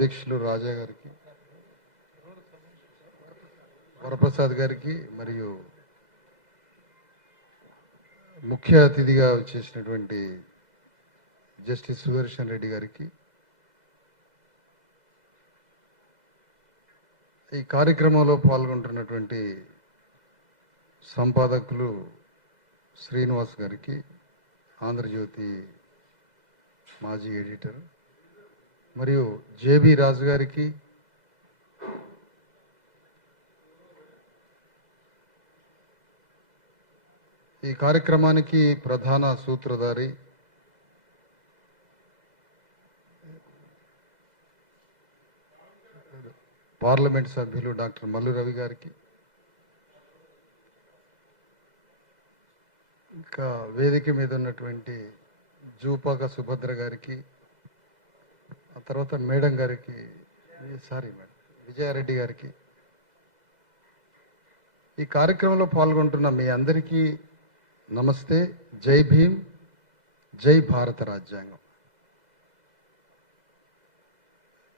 అధ్యక్షులు రాజా గారికి, వరప్రసాద్ గారికి, మరియు ముఖ్య అతిథిగా వచ్చేసినటువంటి జస్టిస్ సుదర్శన్ రెడ్డి గారికి, ఈ కార్యక్రమంలో పాల్గొంటున్నటువంటి సంపాదకులు శ్రీనివాస్ గారికి, ఆంధ్రజ్యోతి మాజీ ఎడిటర్, మరియు జేబీ రాజు గారికి, ఈ కార్యక్రమానికి ప్రధాన సూత్రధారి పార్లమెంట్ సభ్యులు డాక్టర్ మల్లు రవి గారికి, ఇంకా వేదిక మీద ఉన్నటువంటి జూపాక సుభద్ర గారికి, ఆ తర్వాత మేడం గారికి, మేడం విజయారెడ్డి గారికి, ఈ కార్యక్రమంలో పాల్గొంటున్న మీ అందరికీ నమస్తే. జై భీమ్, జై భారత రాజ్యాంగం.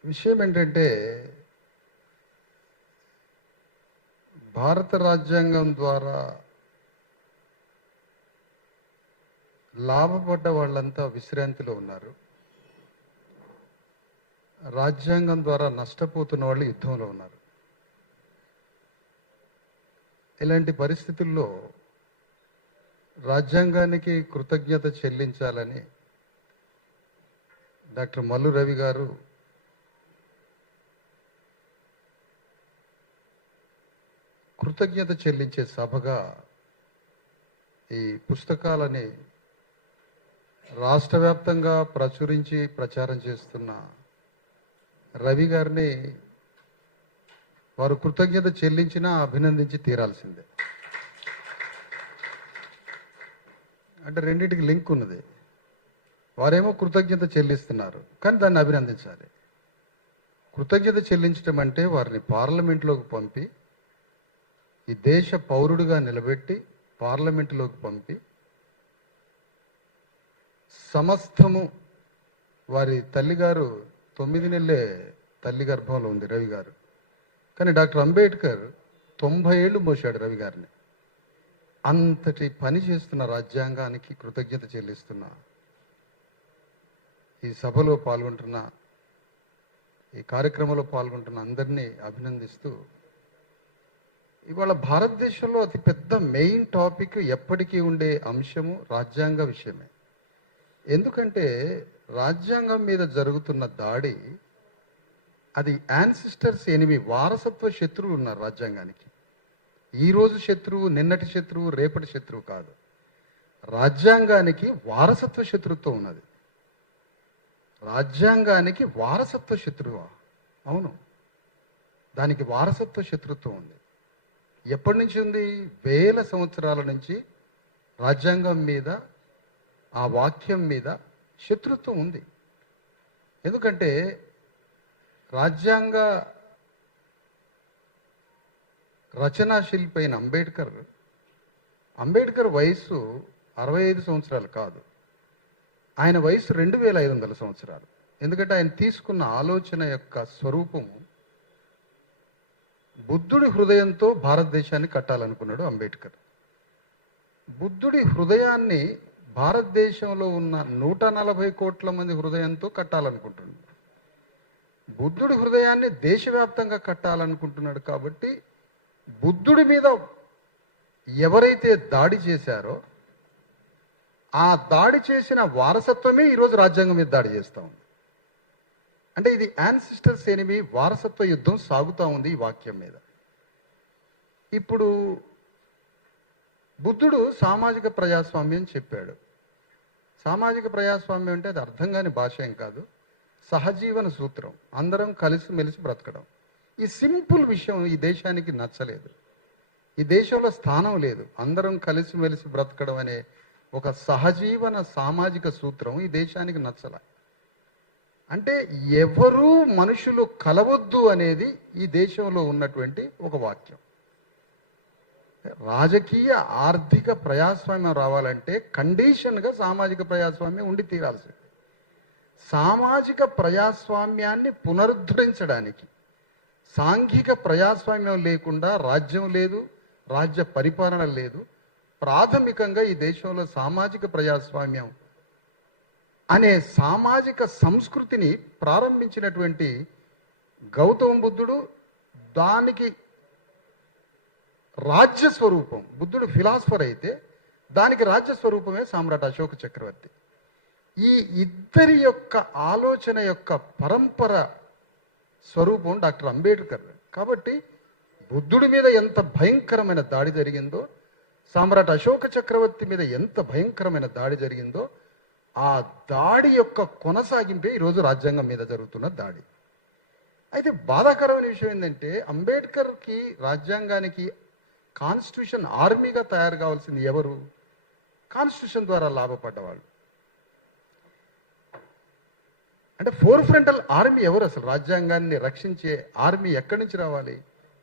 విషయం ఏంటంటే, భారత రాజ్యాంగం ద్వారా లాభపడ్డ వాళ్ళంతా విశ్రాంతిలో ఉన్నారు. రాజ్యాంగం ద్వారా నష్టపోతున్న వాళ్ళు యుద్ధంలో ఉన్నారు. ఇలాంటి పరిస్థితుల్లో రాజ్యాంగానికి కృతజ్ఞత చెల్లించాలని డాక్టర్ మల్లు రవి గారు కృతజ్ఞత చెల్లించే సభగా ఈ పుస్తకాలని రాష్ట్ర వ్యాప్తంగా ప్రచురించి ప్రచారం చేస్తున్న రవి గారిని వారు కృతజ్ఞత చెల్లించినా అభినందించి తీరాల్సిందే. అంటే రెండింటికి లింక్ ఉన్నది. వారేమో కృతజ్ఞత చెల్లిస్తున్నారు, కానీ దాన్ని అభినందించాలి. కృతజ్ఞత చెల్లించడం అంటే వారిని పార్లమెంట్లోకి పంపి, ఈ దేశ పౌరుడిగా నిలబెట్టి పార్లమెంటులోకి పంపి, సమస్తము వారి తల్లిగారు 9 నెలలే తల్లి గర్భంలో ఉంది రవి గారు, కానీ డాక్టర్ అంబేద్కర్ 90 ఏళ్ళు మోసాడు రవి గారిని. అంతటి పని చేస్తున్న రాజ్యాంగానికి కృతజ్ఞత చెల్లిస్తున్న ఈ సభలో పాల్గొంటున్న, ఈ కార్యక్రమంలో పాల్గొంటున్న అందరినీ అభినందిస్తూ, ఇవాళ భారతదేశంలో అతి పెద్ద మెయిన్ టాపిక్ ఎప్పటికీ ఉండే అంశము రాజ్యాంగ విషయమే. ఎందుకంటే రాజ్యాంగం మీద జరుగుతున్న దాడి, అది యాన్సిస్టర్స్ ఎనిమి, వారసత్వ శత్రువులు ఉన్నారు రాజ్యాంగానికి. ఈరోజు శత్రువు, నిన్నటి శత్రువు, రేపటి శత్రువు కాదు. రాజ్యాంగానికి వారసత్వ శత్రుత్వం ఉన్నది. రాజ్యాంగానికి వారసత్వ శత్రువా? అవును, దానికి వారసత్వ శత్రుత్వం ఉంది. ఎప్పటి నుంచి ఉంది? వేల సంవత్సరాల నుంచి రాజ్యాంగం మీద, ఆ వాక్యం మీద శత్రుత్వం ఉంది. ఎందుకంటే రాజ్యాంగ రచనా శిల్పి అయిన అంబేద్కర్ వయసు 65 సంవత్సరాలు కాదు, ఆయన వయసు 2500 సంవత్సరాలు. ఎందుకంటే ఆయన తీసుకున్న ఆలోచన యొక్క స్వరూపము బుద్ధుడి హృదయంతో భారతదేశాన్ని కట్టాలనుకున్నాడు అంబేద్కర్. బుద్ధుడి హృదయాన్ని భారతదేశంలో ఉన్న 140 కోట్ల మంది హృదయంతో కట్టాలనుకుంటున్నాడు. బుద్ధుడి హృదయాన్ని దేశవ్యాప్తంగా కట్టాలనుకుంటున్నాడు. కాబట్టి బుద్ధుడి మీద ఎవరైతే దాడి చేశారో ఆ దాడి చేసిన వారసత్వమే ఈరోజు రాజ్యాంగం మీద దాడి చేస్తూ ఉంది. అంటే ఇది యాన్సిస్టర్స్ ఎనిమి, వారసత్వ యుద్ధం సాగుతూ ఉంది ఈ వాక్యం మీద. ఇప్పుడు బుద్ధుడు సామాజిక ప్రజాస్వామ్యం చెప్పాడు. సామాజిక ప్రజాస్వామ్యం అంటే అది అర్థం కాని భాష ఏం కాదు, సహజీవన సూత్రం, అందరం కలిసిమెలిసి బ్రతకడం. ఈ సింపుల్ విషయం ఈ దేశానికి నచ్చలేదు. ఈ దేశంలో స్థానం లేదు. అందరం కలిసిమెలిసి బ్రతకడం అనే ఒక సహజీవన సామాజిక సూత్రం ఈ దేశానికి నచ్చల. అంటే ఎవరూ మనుషులు కలవద్దు అనేది ఈ దేశంలో ఉన్నటువంటి ఒక వాక్యం. రాజకీయ ఆర్థిక ప్రజాస్వామ్యం రావాలంటే కండిషన్గా సామాజిక ప్రజాస్వామ్యం ఉండి తీరాల్సింది. సామాజిక ప్రజాస్వామ్యాన్ని పునరుద్ధరించడానికి, సాంఘిక ప్రజాస్వామ్యం లేకుండా రాజ్యం లేదు, రాజ్య పరిపాలన లేదు. ప్రాథమికంగా ఈ దేశంలో సామాజిక ప్రజాస్వామ్యం అనే సామాజిక సంస్కృతిని ప్రారంభించినటువంటి గౌతమ బుద్ధుడు, దానికి రాజ్య స్వరూపం, బుద్ధుడు ఫిలాసఫర్ అయితే దానికి రాజ్య స్వరూపమే సామ్రాట్ అశోక చక్రవర్తి. ఈ ఇద్దరి యొక్క ఆలోచన యొక్క పరంపర స్వరూపం డాక్టర్ అంబేద్కర్. కాబట్టి బుద్ధుడి మీద ఎంత భయంకరమైన దాడి జరిగిందో, సామ్రాట్ అశోక చక్రవర్తి మీద ఎంత భయంకరమైన దాడి జరిగిందో, ఆ దాడి యొక్క కొనసాగింపే ఈరోజు రాజ్యాంగం మీద జరుగుతున్న దాడి. అయితే బాధాకరమైన విషయం ఏంటంటే, అంబేద్కర్కి, రాజ్యాంగానికి కాన్స్టిట్యూషన్ ఆర్మీగా తయారు కావాల్సింది ఎవరు? కాన్స్టిట్యూషన్ ద్వారా లాభపడ్డవాళ్ళు. అంటే ఫోర్ ఫ్రంటల్ ఆర్మీ ఎవరు? అసలు రాజ్యాంగాన్ని రక్షించే ఆర్మీ ఎక్కడి నుంచి రావాలి?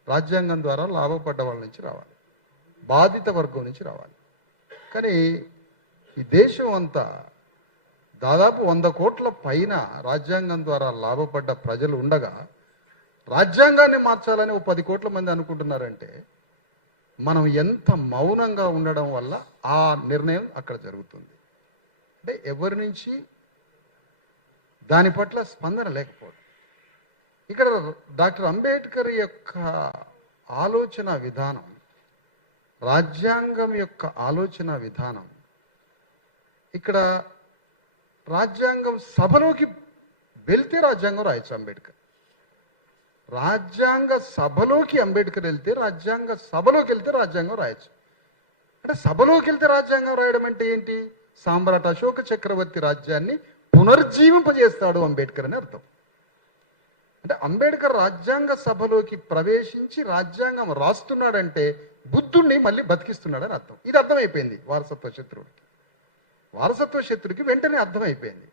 రాజ్యాంగం ద్వారా లాభపడ్డ వాళ్ళ నుంచి రావాలి, బాధిత వర్గం నుంచి రావాలి. కానీ ఈ దేశం అంతా దాదాపు 100 కోట్ల పైన రాజ్యాంగం ద్వారా లాభపడ్డ ప్రజలు ఉండగా రాజ్యాంగాన్ని మార్చాలని 10 కోట్ల మంది అనుకుంటున్నారంటే మనం ఎంత మౌనంగా ఉండడం వల్ల ఆ నిర్ణయం అక్కడ జరుగుతుంది. అంటే ఎవరి నుంచి దాని పట్ల స్పందన లేకపోవడం. ఇక్కడ డాక్టర్ అంబేద్కర్ యొక్క ఆలోచన విధానం, రాజ్యాంగం యొక్క ఆలోచన విధానం, ఇక్కడ రాజ్యాంగం సభలోకి వెళ్తే రాజ్యాంగం రాయొచ్చు అంబేద్కర్. రాజ్యాంగ సభలోకి అంబేద్కర్ వెళ్తే, రాజ్యాంగ సభలోకి వెళ్తే రాజ్యాంగం రాయొచ్చు. అంటే సభలోకి వెళ్తే రాజ్యాంగం రాయడం అంటే ఏంటి? సామ్రాట్ అశోక చక్రవర్తి రాజ్యాన్ని పునర్జీవింపజేస్తాడు అంబేద్కర్ అని అర్థం. అంటే అంబేద్కర్ రాజ్యాంగ సభలోకి ప్రవేశించి రాజ్యాంగం రాస్తున్నాడంటే బుద్ధుణ్ణి మళ్ళీ బతికిస్తున్నాడని అర్థం. ఇది అర్థమైపోయింది వారసత్వ శత్రువుడికి. వారసత్వ శత్రువుకి వెంటనే అర్థమైపోయింది.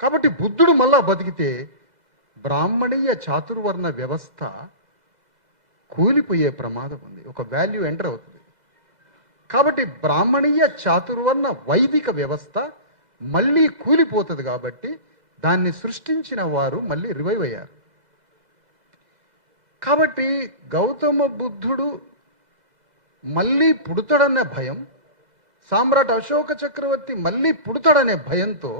కాబట్టి బుద్ధుడు మళ్ళా బతికితే బ్రాహ్మణీయ చాతుర్వర్ణ వ్యవస్థ కూలిపోయే ప్రమాదం ఉంది, ఒక వాల్యూ ఎంటర్ అవుతుంది. కాబట్టి బ్రాహ్మణీయ చాతుర్వర్ణ వైదిక వ్యవస్థ మళ్ళీ కూలిపోతుంది. కాబట్టి దాన్ని సృష్టించిన వారు మళ్ళీ రివైవ్ అయ్యారు. కాబట్టి గౌతమ బుద్ధుడు మళ్ళీ పుడతాడన్న భయం, సామ్రాట్ అశోక చక్రవర్తి మళ్ళీ పుడతాడనే భయంతో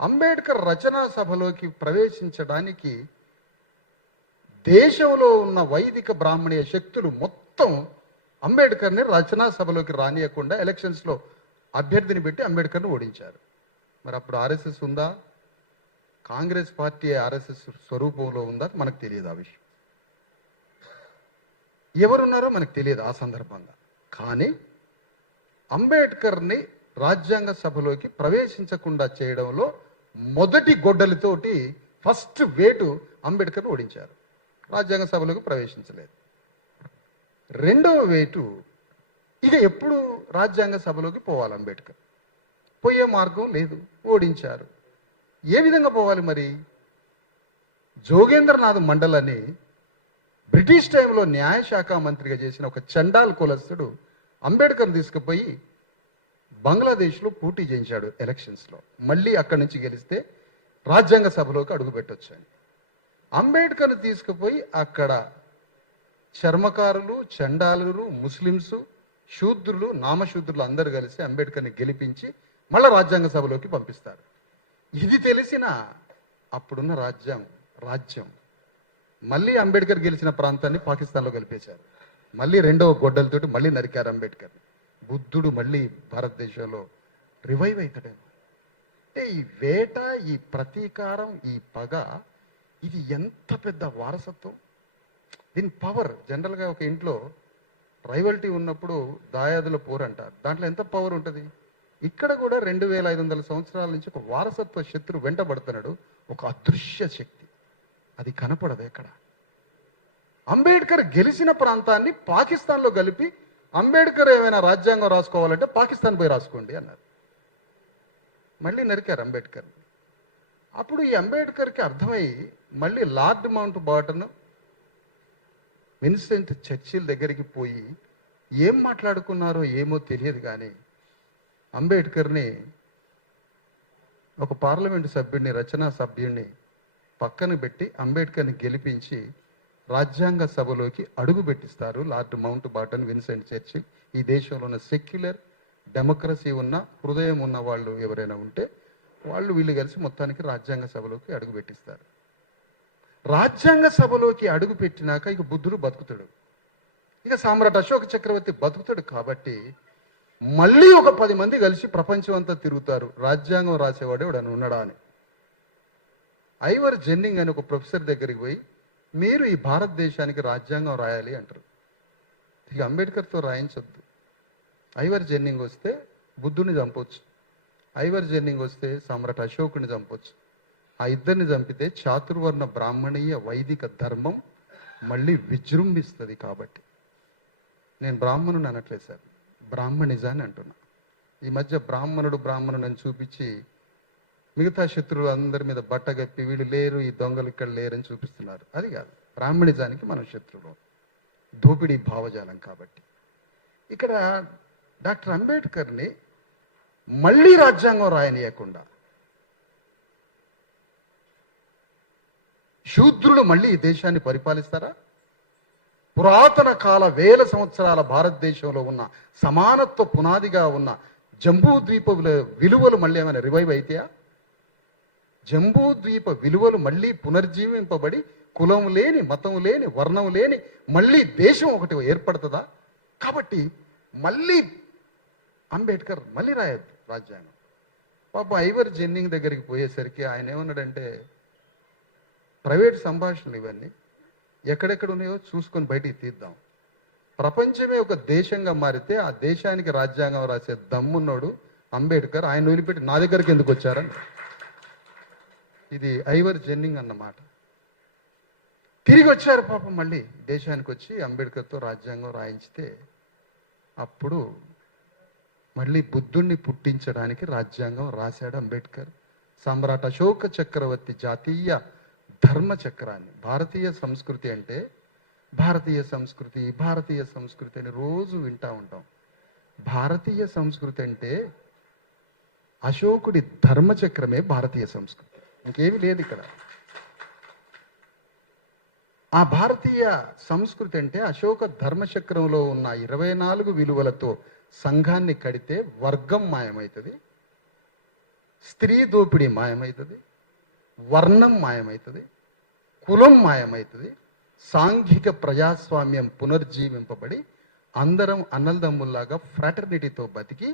అంబేద్కర్ రచనా సభలోకి ప్రవేశించడానికి దేశంలో ఉన్న వైదిక బ్రాహ్మణీయ శక్తులు మొత్తం అంబేద్కర్ని రచనా సభలోకి రానియకుండా ఎలక్షన్స్లో అభ్యర్థిని పెట్టి అంబేద్కర్ని ఓడించారు. మరి అప్పుడు ఆర్ఎస్ఎస్ ఉందా? కాంగ్రెస్ పార్టీ ఆర్ఎస్ఎస్ స్వరూపంలో ఉందా? మనకు తెలియదు. ఆ విషయం ఎవరున్నారో మనకు తెలియదు ఆ సందర్భంగా. కానీ అంబేద్కర్ని రాజ్యాంగ సభలోకి ప్రవేశించకుండా చేయడంలో మొదటి గొడ్డలితోటి ఫస్ట్ వేటు అంబేద్కర్ని ఓడించారు. రాజ్యాంగ సభలోకి ప్రవేశించలేదు. రెండవ వేటు, ఇక ఎప్పుడు రాజ్యాంగ సభలోకి పోవాలి అంబేద్కర్? పోయే మార్గం లేదు, ఓడించారు. ఏ విధంగా పోవాలి మరి? జోగేంద్రనాథ్ మండల్ అని బ్రిటిష్ టైంలో న్యాయశాఖ మంత్రిగా చేసిన ఒక చండాల్ కులస్తుడు అంబేద్కర్ తీసుకుపోయి బంగ్లాదేశ్లో పోటీ చేయించాడు ఎలక్షన్స్లో. మళ్ళీ అక్కడి నుంచి గెలిస్తే రాజ్యాంగ సభలోకి అడుగు పెట్టొచ్చు అని. అంబేద్కర్ని తీసుకుపోయి అక్కడ చర్మకారులు, చండాలులు, ముస్లిమ్స్, శూద్రులు, నామశూద్రులు అందరూ కలిసి అంబేద్కర్ని గెలిపించి మళ్ళీ రాజ్యాంగ సభలోకి పంపిస్తారు. ఇది తెలిసిన అప్పుడున్న రాజ్యం మళ్ళీ అంబేద్కర్ గెలిచిన ప్రాంతాన్ని పాకిస్తాన్లో కలిపేశారు. మళ్ళీ రెండవ గొడ్డలతోటి మళ్ళీ నరికారు అంబేద్కర్. బుద్ధుడు మళ్ళీ భారతదేశంలో రివైవ్ అవుతాడేమో. అంటే ఈ వేట, ఈ ప్రతీకారం, ఈ పగ, ఇది ఎంత పెద్ద వారసత్వం. దీని పవర్, జనరల్గా ఒక ఇంట్లో రైవల్టీ ఉన్నప్పుడు దాయాదుల పోరు అంటారు. దాంట్లో ఎంత పవర్ ఉంటుంది? ఇక్కడ కూడా 2500 సంవత్సరాల నుంచి ఒక వారసత్వ శత్రు వెంటబడుతున్నాడు, ఒక అదృశ్య శక్తి. అది కనపడదు ఎక్కడ. అంబేద్కర్ గెలిచిన ప్రాంతాన్ని పాకిస్తాన్లో కలిపి అంబేద్కర్ ఏమైనా రాజ్యాంగం రాసుకోవాలంటే పాకిస్తాన్ పోయి రాసుకోండి అన్నారు. మళ్ళీ నరికారు అంబేద్కర్. అప్పుడు ఈ అంబేద్కర్కి అర్థమై మళ్ళీ లార్డ్ మౌంట్ బాటన్, విన్స్టన్ చర్చిల్ దగ్గరికి పోయి ఏం మాట్లాడుకున్నారో ఏమో తెలియదు, కానీ అంబేద్కర్ని ఒక పార్లమెంటు సభ్యుడిని, రచనా సభ్యుడిని పక్కన పెట్టి అంబేద్కర్ని గెలిపించి రాజ్యాంగ సభలోకి అడుగు పెట్టిస్తారు లార్డ్ మౌంట్ బాటన్, విన్సెంట్ చర్చిల్. ఈ దేశంలో ఉన్న సెక్యులర్ డెమోక్రసీ ఉన్న హృదయం ఉన్న వాళ్ళు ఎవరైనా ఉంటే వాళ్ళు వీళ్ళు కలిసి మొత్తానికి రాజ్యాంగ సభలోకి అడుగు పెట్టిస్తారు. రాజ్యాంగ సభలోకి అడుగు పెట్టినాక ఇక బుద్ధుడు బతుకుతాడు, ఇక సామ్రాట్ అశోక చక్రవర్తి బతుకుతాడు. కాబట్టి మళ్ళీ ఒక 10 మంది కలిసి ప్రపంచం అంతా తిరుగుతారు, రాజ్యాంగం రాసేవాడు ఎవడని ఉన్నాడా అని. ఐవర్ జెన్నింగ్ అని ఒక ప్రొఫెసర్ దగ్గరికి పోయి, మీరు ఈ భారతదేశానికి రాజ్యాంగం రాయాలి అంటారు. ఇక అంబేద్కర్తో రాయించొద్దు. ఐవర్ జెన్నింగ్ వస్తే బుద్ధుని చంపొచ్చు, ఐవర్ జెన్నింగ్ వస్తే సమ్రాట్ అశోకుని చంపొచ్చు. ఆ ఇద్దరిని చంపితే చాతుర్వర్ణ బ్రాహ్మణీయ వైదిక ధర్మం మళ్ళీ విజృంభిస్తుంది. కాబట్టి నేను బ్రాహ్మణుని అనట్లేదు సార్, బ్రాహ్మణిజాన్ని అంటున్నా. ఈ మధ్య బ్రాహ్మణుడు అని చూపించి మిగతా శత్రువులు అందరి మీద బట్టగప్పి వీళ్ళు లేరు, ఈ దొంగలు ఇక్కడ లేరని చూపిస్తున్నారు. అది కాదు, బ్రాహ్మణిజానికి మనం శత్రువులు, దోపిడీ భావజాలం. కాబట్టి ఇక్కడ డాక్టర్ అంబేద్కర్ని మళ్ళీ రాజ్యాంగం రాయనీయకుండా శూద్రులు మళ్ళీ ఈ దేశాన్ని పరిపాలిస్తారా? పురాతన కాల వేల సంవత్సరాల భారతదేశంలో ఉన్న సమానత్వ పునాదిగా ఉన్న జంబూద్వీప విలువలు మళ్ళీ ఏమైనా రివైవ్ అయితాయా? జంబూద్వీప విలువలు మళ్ళీ పునర్జీవింపబడి కులం లేని, మతం లేని, వర్ణం లేని మళ్ళీ దేశం ఒకటి ఏర్పడుతుందా? కాబట్టి మళ్ళీ అంబేద్కర్ మళ్ళీ రాయొద్దు రాజ్యాంగం. పాపం ఐవర్ జెన్నింగ్ దగ్గరికి పోయేసరికి ఆయన ఏమన్నాడంటే, ప్రైవేట్ సంభాషణలు ఇవన్నీ ఎక్కడెక్కడ ఉన్నాయో చూసుకొని బయటికి తీద్దాం. ప్రపంచమే ఒక దేశంగా మారితే ఆ దేశానికి రాజ్యాంగం రాసే దమ్మున్నాడు అంబేద్కర్, ఆయన వదిలిపెట్టి నా దగ్గరికి ఎందుకు వచ్చారని. ఇది ఐవర్ జెన్నింగ్ అన్నమాట. తిరిగి వచ్చారు పాపం, మళ్ళీ దేశానికి వచ్చి అంబేద్కర్తో రాజ్యాంగం రాయించితే అప్పుడు మళ్ళీ బుద్ధుణ్ణి పుట్టించడానికి రాజ్యాంగం రాశాడు అంబేద్కర్. సమ్రాట్ అశోక చక్రవర్తి జాతీయ ధర్మ చక్రాన్ని, భారతీయ సంస్కృతి అంటే భారతీయ సంస్కృతి, భారతీయ సంస్కృతి అని రోజు వింటూ ఉంటాం. భారతీయ సంస్కృతి అంటే అశోకుడి ధర్మచక్రమే భారతీయ సంస్కృతి, ఇంకేమీ లేదు ఇక్కడ. ఆ భారతీయ సంస్కృతి అంటే అశోక ధర్మచక్రంలో ఉన్న 24 విలువలతో సంఘాన్ని కడితే వర్గం మాయమవుతుంది, స్త్రీ దోపిడీ మాయమవుతుంది, వర్ణం మాయమవుతుంది, కులం మాయమవుతుంది, సాంఘిక ప్రజాస్వామ్యం పునర్జీవింపబడి అందరం అన్నదమ్ముల్లాగా ఫ్రాటర్నిటీతో బతికి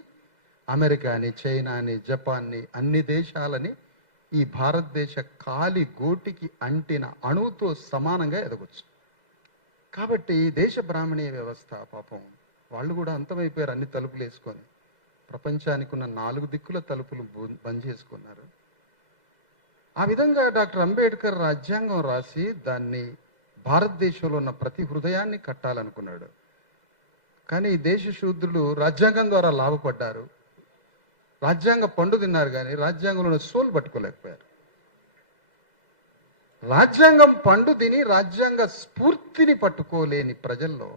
అమెరికాని, చైనాని, జపాన్ని, అన్ని దేశాలని ఈ భారతదేశ కాలి గోటికి అంటిన అణువుతో సమానంగా ఎదగొచ్చు. కాబట్టి దేశ బ్రాహ్మణీయ వ్యవస్థ పాపం వాళ్ళు కూడా అంతమైపోయారు. అన్ని తలుపులు వేసుకొని ప్రపంచానికి ఉన్న 4 దిక్కుల తలుపులు బంద్ చేసుకున్నారు. ఆ విధంగా డాక్టర్ అంబేద్కర్ రాజ్యాంగం రాసి దాన్ని భారతదేశంలో ఉన్న ప్రతి హృదయాన్ని కట్టాలనుకున్నాడు. కానీ ఈ దేశ శూద్రులు రాజ్యాంగం ద్వారా లాభపడ్డారు, రాజ్యాంగ పండు తిన్నారు, కానీ రాజ్యాంగంలో సోల్ పట్టుకోలేకపోయారు. రాజ్యాంగం పండు తిని రాజ్యాంగ స్ఫూర్తిని పట్టుకోలేని ప్రజల్లో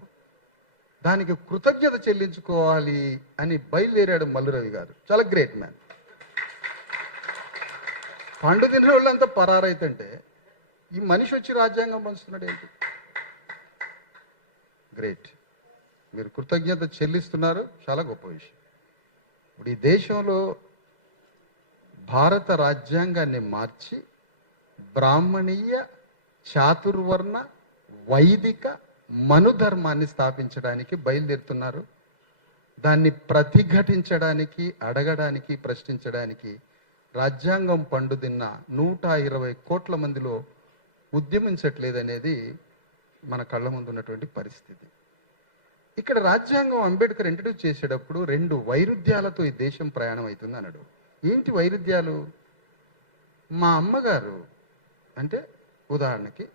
దానికి కృతజ్ఞత చెల్లించుకోవాలి అని బయలుదేరాడు మల్లురవి గారు. చాలా గ్రేట్ మ్యాన్. పండు తినే వాళ్ళంతా పరారైతుంటే ఈ మనిషి వచ్చి రాజ్యాంగం పంచుతున్నాడు ఏంటి? గ్రేట్, మీరు కృతజ్ఞత చెల్లిస్తున్నారు, చాలా గొప్ప విషయం. ఇప్పుడు ఈ దేశంలో భారత రాజ్యాంగాన్ని మార్చి బ్రాహ్మణీయ, చాతుర్వర్ణ, వైదిక, మనుధర్మాన్ని స్థాపించడానికి బయలుదేరుతున్నారు. దాన్ని ప్రతిఘటించడానికి, అడగడానికి, ప్రశ్నించడానికి రాజ్యాంగం పండు తిన్న 120 కోట్ల మందిలో ఉద్యమించట్లేదనేది మన కళ్ళ ముందు ఉన్నటువంటి పరిస్థితి. ఇక్కడ రాజ్యాంగం అంబేద్కర్ ఇంట్రడ్యూస్ చేసేటప్పుడు 2 వైరుధ్యాలతో ఈ దేశం ప్రయాణం అవుతుంది అన్నాడు. ఏంటి వైరుధ్యాలు? మా అమ్మగారు అంటే ఉదాహరణకి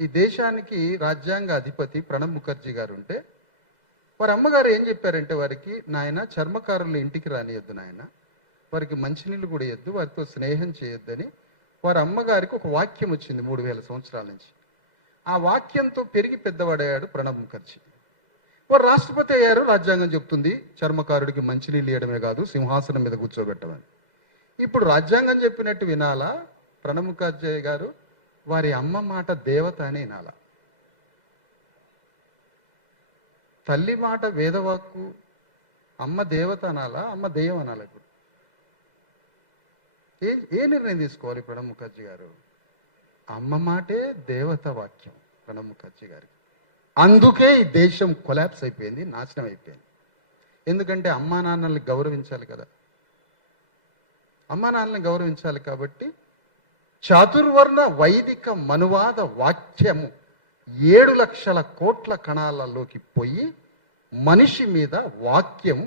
ఈ దేశానికి రాజ్యాంగ అధిపతి ప్రణబ్ ముఖర్జీ గారు ఉంటే వారి అమ్మగారు ఏం చెప్పారంటే, వారికి నాయన చర్మకారుల ఇంటికి రానియద్దు నాయన, వారికి మంచినీళ్ళు కూడా ఇవ్వద్దు, వారితో స్నేహం చేయొద్దని వారి అమ్మగారికి ఒక వాక్యం వచ్చింది 3000 సంవత్సరాల నుంచి. ఆ వాక్యంతో పెరిగి పెద్దవాడయ్యాడు ప్రణబ్ ముఖర్జీ. వారు రాష్ట్రపతి అయ్యారు. రాజ్యాంగం చెప్తుంది చర్మకారుడికి మంచినీళ్ళు ఇవ్వడమే కాదు సింహాసనం మీద కూర్చోబెట్టమని. ఇప్పుడు రాజ్యాంగం చెప్పినట్టు వినాలా ప్రణబ్ ముఖర్జీ గారు? వారి అమ్మ మాట దేవత అని వినాలా? తల్లి మాట వేదవాక్కు, అమ్మ దేవత అనాలా, అమ్మ దెయ్యం అనాలా? ఇప్పుడు ఏ నిర్ణయం తీసుకోవాలి ప్రణబ్ ముఖర్జీ గారు? అమ్మ మాటే దేవత వాక్యం ప్రణబ్ ముఖర్జీ గారికి. అందుకే ఈ దేశం కొలాప్స్ అయిపోయింది, నాశనం అయిపోయింది. ఎందుకంటే అమ్మా నాన్నల్ని గౌరవించాలి కదా, అమ్మా నాన్నల్ని గౌరవించాలి. కాబట్టి చాతుర్వర్ణ వైదిక మనువాద వాక్యము 7 లక్షల కోట్ల కణాలలోకి పోయి మనిషి మీద వాక్యం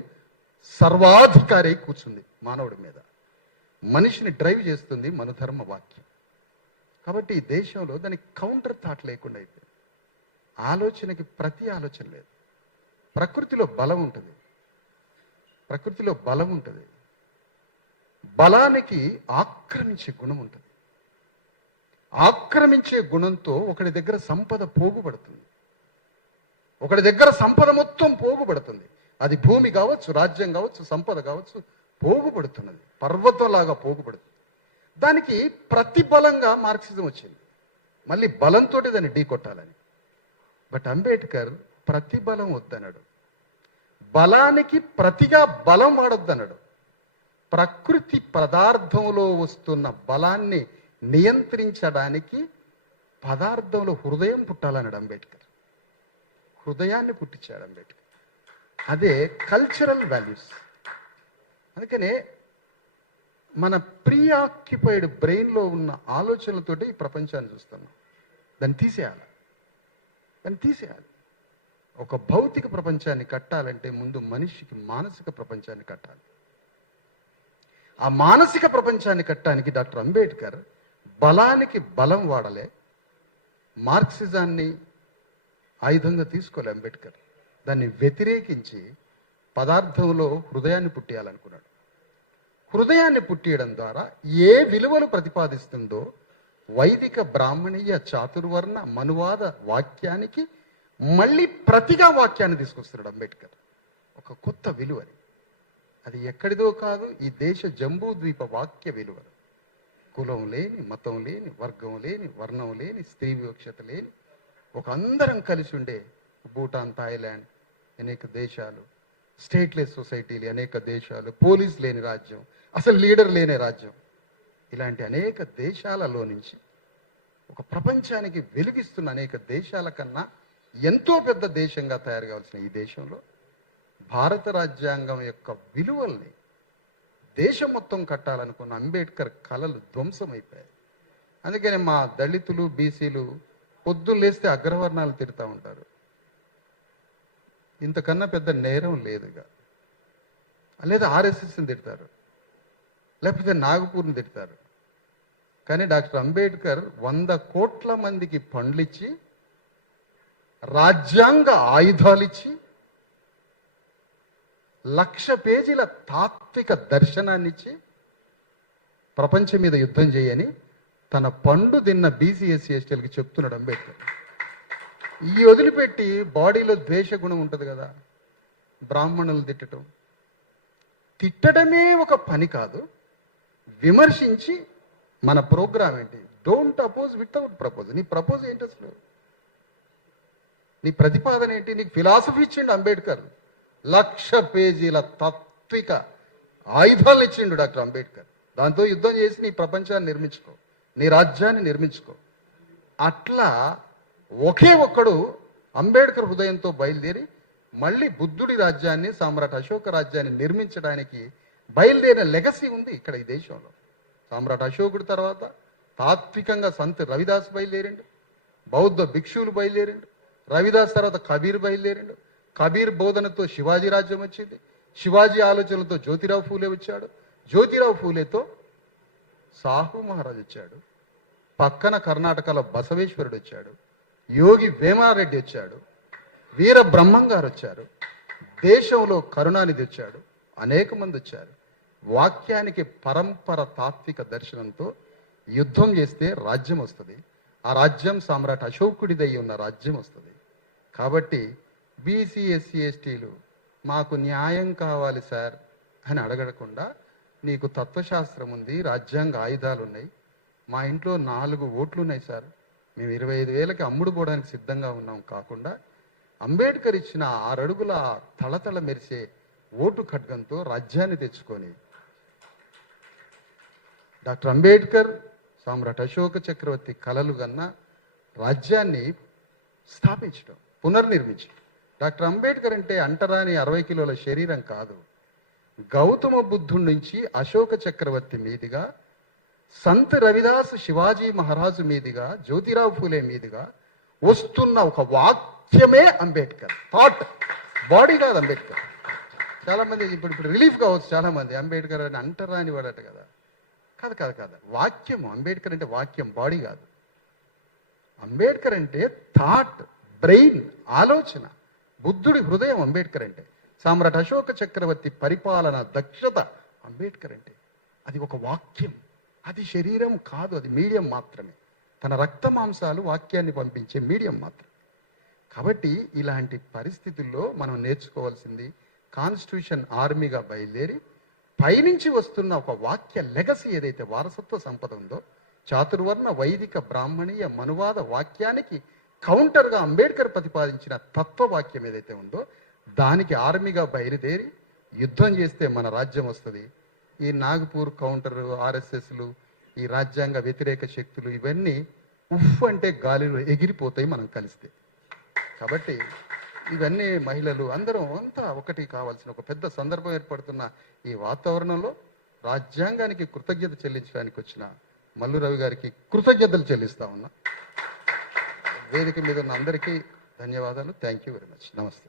సర్వాధికారి కూర్చుంది, మానవుడి మీద. మనిషిని డ్రైవ్ చేస్తుంది మనుధర్మ వాక్యం. కాబట్టి ఈ దేశంలో దానికి కౌంటర్ థాట్ లేకుండా అయిపోయింది. ఆలోచనకి ప్రతి ఆలోచన లేదు. ప్రకృతిలో బలం ఉంటుంది, ప్రకృతిలో బలం ఉంటుంది. బలానికి ఆక్రమించే గుణం ఉంటుంది. ఆక్రమించే గుణంతో ఒకడి దగ్గర సంపద పోగుపడుతుంది, ఒకడి దగ్గర సంపద మొత్తం పోగుపడుతుంది. అది భూమి కావచ్చు, రాజ్యం కావచ్చు, సంపద కావచ్చు, పోగుపడుతున్నది, పర్వతంలాగా పోగుపడుతుంది. దానికి ప్రతిబలంగా మార్క్సిజం వచ్చింది, మళ్ళీ బలంతో దాన్ని ఢీకొట్టాలని. బట్ అంబేద్కర్ ప్రతిబలం వద్దన్నాడు, బలానికి ప్రతిగా బలం వాడొద్దన్నాడు. ప్రకృతి పదార్థంలో వస్తున్న బలాన్ని నియంత్రించడానికి పదార్థంలో హృదయం పుట్టాలన్నాడు అంబేద్కర్. హృదయాన్ని పుట్టించాడు అంబేద్కర్. అదే కల్చరల్ వాల్యూస్. అందుకనే మన ప్రీఆక్యుపైడ్ బ్రెయిన్లో ఉన్న ఆలోచనలతోటి ఈ ప్రపంచాన్ని చూస్తున్నాం. దాన్ని తీసేయాలి, దాన్ని తీసేయాలి. ఒక భౌతిక ప్రపంచాన్ని కట్టాలంటే ముందు మనిషికి మానసిక ప్రపంచాన్ని కట్టాలి. ఆ మానసిక ప్రపంచాన్ని కట్టడానికి డాక్టర్ అంబేద్కర్ బలానికి బలం వాడలే, మార్క్సిజాన్ని ఆయుధంగా తీసుకోలే. అంబేద్కర్ దాన్ని వ్యతిరేకించి పదార్థంలో హృదయాన్ని పుట్టియాలనుకున్నాడు. హృదయాన్ని పుట్టియడం ద్వారా ఏ విలువలు ప్రతిపాదిస్తుందో వైదిక బ్రాహ్మణీయ చాతుర్వర్ణ మనువాద వాక్యానికి మళ్ళీ ప్రతిగా వాక్యాన్ని తీసుకొస్తున్నాడు అంబేద్కర్. ఒక కొత్త విలువని, అది ఎక్కడిదో కాదు, ఈ దేశ జంబూ ద్వీప వాక్య విలువలు. కులం లేని, మతం లేని, వర్గం లేని, వర్ణం లేని, స్త్రీ వివక్షత లేని, ఒక అందరం కలిసి ఉండే భూటాన్, థాయిలాండ్, అనేక దేశాలు, స్టేట్లెస్ సొసైటీలు అనేక దేశాలు, పోలీస్ లేని రాజ్యం, అసలు లీడర్ లేని రాజ్యం, ఇలాంటి అనేక దేశాలలో నుంచి ఒక ప్రపంచానికి వెలిగిస్తున్న అనేక దేశాల కన్నా ఎంతో పెద్ద దేశంగా తయారు కావాల్సిన ఈ దేశంలో భారత రాజ్యాంగం యొక్క విలువల్ని దేశం మొత్తం కట్టాలనుకున్న అంబేద్కర్ కలలు ధ్వంసమైపోయాయి. అందుకని మా దళితులు, బీసీలు పొద్దున్న లేస్తే అగ్రవర్ణాలు తిడతా ఉంటారు. ఇంతకన్నా పెద్ద నేరం లేదుగా. లేదా ఆర్ఎస్ఎస్ని తిడతారు, లేకపోతే నాగపూర్ని తిడతారు. కానీ డాక్టర్ అంబేద్కర్ 100 కోట్ల మందికి పండ్లిచ్చి, రాజ్యాంగ ఆయుధాలిచ్చి, 1,00,000 పేజీల తాత్విక దర్శనాన్నిచ్చి ప్రపంచం మీద యుద్ధం చేయని తన పండు తిన్న బీసీ ఎస్సీ ఎస్టీలకి చెప్తున్నాడు అంబేద్కర్. ఈ వదిలిపెట్టి బాడీలో ద్వేష గుణం ఉంటుంది కదా, బ్రాహ్మణులు తిట్టడమే ఒక పని కాదు, విమర్శించి మన ప్రోగ్రామ్ ఏంటి, డోంట్ అపోజ్ వితౌట్ ప్రపోజ్. నీ ప్రపోజ్ ఏంటి అసలు, నీ ప్రతిపాదన ఏంటి? నీకు ఫిలాసఫీ ఇచ్చిండు అంబేద్కర్, 1,00,000 పేజీల తాత్విక ఆయుధాలను ఇచ్చిండు డాక్టర్ అంబేద్కర్. దాంతో యుద్ధం చేసి నీ ప్రపంచాన్ని నిర్మించుకో, నీ రాజ్యాన్ని నిర్మించుకో. అట్లా ఒకే ఒక్కడు అంబేద్కర్ హృదయంతో బయలుదేరి మళ్ళీ బుద్ధుడి రాజ్యాన్ని, సామ్రాట్ అశోక రాజ్యాన్ని నిర్మించడానికి బయలుదేరిన లెగసీ ఉంది ఇక్కడ ఈ దేశంలో. సామ్రాట్ అశోకుడి తర్వాత తాత్వికంగా సంత్ రవిదాస్ బయలుదేరిండు, బౌద్ధ భిక్షువులు బయలుదేరిండు, రవిదాస్ తర్వాత కబీర్ బయలుదేరిండు, కబీర్ బోధనతో శివాజీ రాజ్యం వచ్చింది, శివాజీ ఆలోచనలతో జ్యోతిరావు ఫూలే వచ్చాడు, జ్యోతిరావు ఫూలేతో సాహు మహారాజ్ వచ్చాడు, పక్కన కర్ణాటకలో బసవేశ్వరుడు వచ్చాడు, యోగి వేమారెడ్డి వచ్చాడు, వీర బ్రహ్మంగారు వచ్చారు, దేశంలో కరుణానిధి వచ్చాడు, అనేక మంది వచ్చారు. వాక్యానికి పరంపర తాత్విక దర్శనంతో యుద్ధం చేస్తే రాజ్యం వస్తుంది. ఆ రాజ్యం సామ్రాట్ అశోకుడిదై ఉన్న రాజ్యం వస్తుంది. కాబట్టి బీసీ ఎస్సీ ఎస్టీలు మాకు న్యాయం కావాలి సార్ అని అడగకుండా నీకు తత్వశాస్త్రం ఉంది, రాజ్యాంగ ఆయుధాలు ఉన్నాయి, మా ఇంట్లో 4 ఓట్లు ఉన్నాయి సార్, మేము 25,000కి అమ్ముడు పోవడానికి సిద్ధంగా ఉన్నాం కాకుండా అంబేద్కర్ ఇచ్చిన 6 అడుగుల తళతళ మెరిసే ఓటు ఖడ్గంతో రాజ్యాన్ని తెచ్చుకొని డాక్టర్ అంబేద్కర్ సామ్రాట్ అశోక చక్రవర్తి కలలు కన్న రాజ్యాన్ని స్థాపించడం, పునర్నిర్మించడం. డాక్టర్ అంబేద్కర్ అంటే అంటరాని 60 కిలోల శరీరం కాదు. గౌతమ బుద్ధుడి నుంచి అశోక చక్రవర్తి మీదుగా, సంత్ రవిదాస్ శివాజీ మహారాజు మీదుగా, జ్యోతిరావు ఫూలే మీదుగా వస్తున్న ఒక వాక్యమే అంబేద్కర్. థాట్, బాడీ కాదు అంబేద్కర్. చాలామంది ఇప్పుడు రిలీఫ్ కావచ్చు, చాలామంది అంబేద్కర్ అని అంటరాని వాడట కదా. కాదు, వాక్యము. అంబేద్కర్ అంటే వాక్యం, బాడీ కాదు. అంబేద్కర్ అంటే థాట్, బ్రెయిన్, ఆలోచన. బుద్ధుడి హృదయం అంబేద్కర్ అంటే. సామ్రాట్ అశోక చక్రవర్తి పరిపాలన దక్షత అంబేద్కర్ అంటే. అది ఒక వాక్యం, అది శరీరం కాదు, అది మీడియం మాత్రమే. తన రక్త మాంసాలు వాక్యాన్ని పంపించే మీడియం మాత్రమే. కాబట్టి ఇలాంటి పరిస్థితుల్లో మనం నేర్చుకోవాల్సింది కాన్స్టిట్యూషన్ ఆర్మీగా బయలుదేరి పైనుంచి వస్తున్న ఒక వాక్య లెగసీ ఏదైతే వారసత్వ సంపద ఉందో, చాతుర్వర్ణ వైదిక బ్రాహ్మణీయ మనువాద వాక్యానికి కౌంటర్గా అంబేద్కర్ ప్రతిపాదించిన తత్వవాక్యం ఏదైతే ఉందో దానికి ఆర్మీగా బయలుదేరి యుద్ధం చేస్తే మన రాజ్యం వస్తుంది. ఈ నాగపూర్ కౌంటర్, ఆర్ఎస్ఎస్లు, ఈ రాజ్యాంగ వ్యతిరేక శక్తులు ఇవన్నీ ఉఫ్ అంటే గాలిలో ఎగిరిపోతాయి మనం కలిస్తే. కాబట్టి ఇవన్నీ మహిళలు అందరం అంతా ఒకటి కావాల్సిన ఒక పెద్ద సందర్భం ఏర్పడుతున్న ఈ వాతావరణంలో రాజ్యాంగానికి కృతజ్ఞత చెల్లించడానికి వచ్చిన మల్లు రవి గారికి కృతజ్ఞతలు చెల్లిస్తా ఉన్నా. వేదిక మీద ఉన్న అందరికీ ధన్యవాదాలు. Thank you very much. నమస్తే.